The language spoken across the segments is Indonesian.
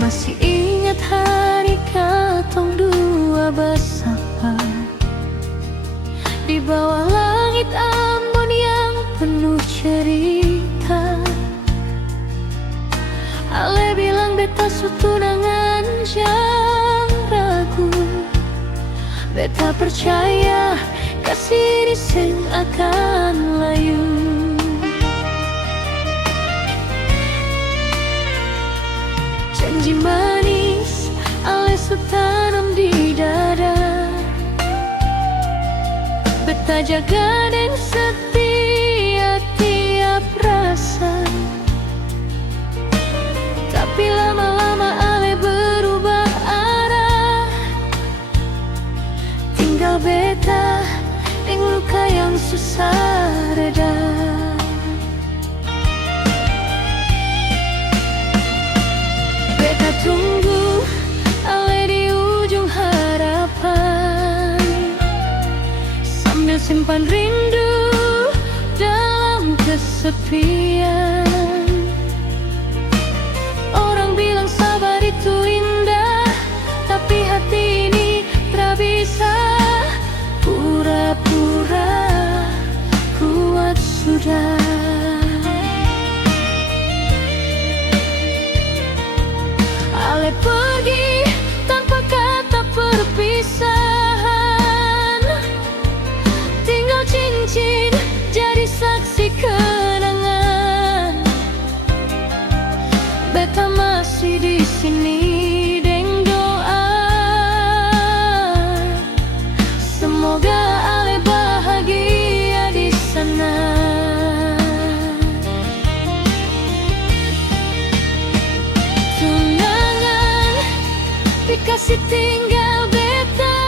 Masih ingat hari katong dua bersama di bawah langit Ambon yang penuh cerita. Ale bilang beta sutunangan jangan ragu, beta percaya kasih diseng akan layu. Janji manis ale sutanam di dada, beta jaga dan setia tiap rasa. Tapi lama-lama ale berubah arah, tinggal beta yang luka yang susah reda. Beta tunggu ale di ujung harapan, sambil simpan rindu dalam kesepian. Orang bilang sabar itu indah, tapi hati ini tak bisa pura-pura kuat sudah. Ale pergi tanpa kata perpisahan, tinggal cincin jadi saksi kenangan. Beta masih di sini deng doa, semoga ale bahagia di sana. Tunangan dikasih tinggal beta,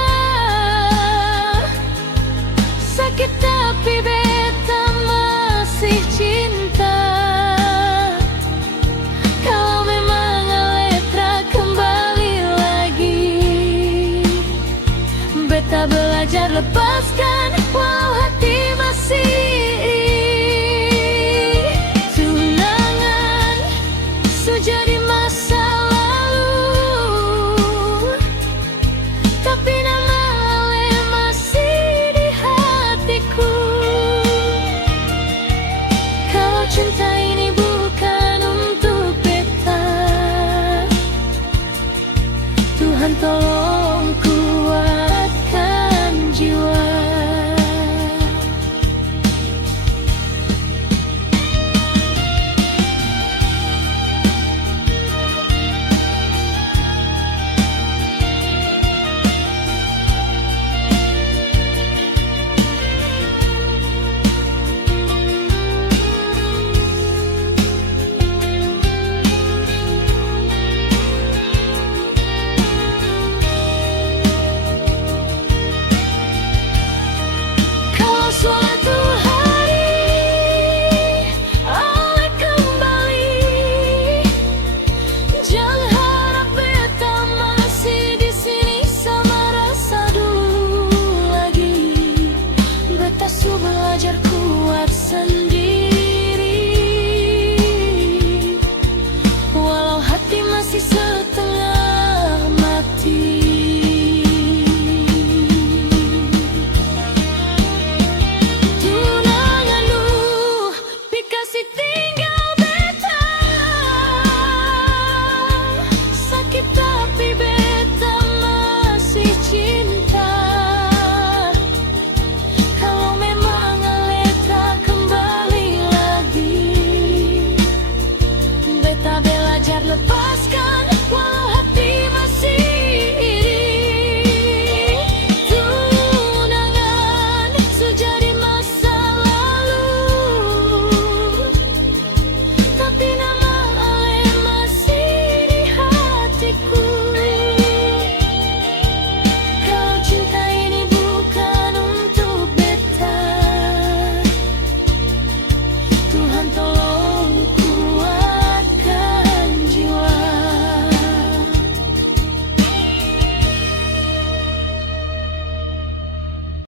sakit tapi beta masih cinta. Kalau memang ale tak kembali lagi, beta belajar lepaskan walau hati masih. Tunangan sudah di masa lalu, tapi nama ale masih di hatiku. Kalau cinta ini bukan untuk beta, Tuhan tolong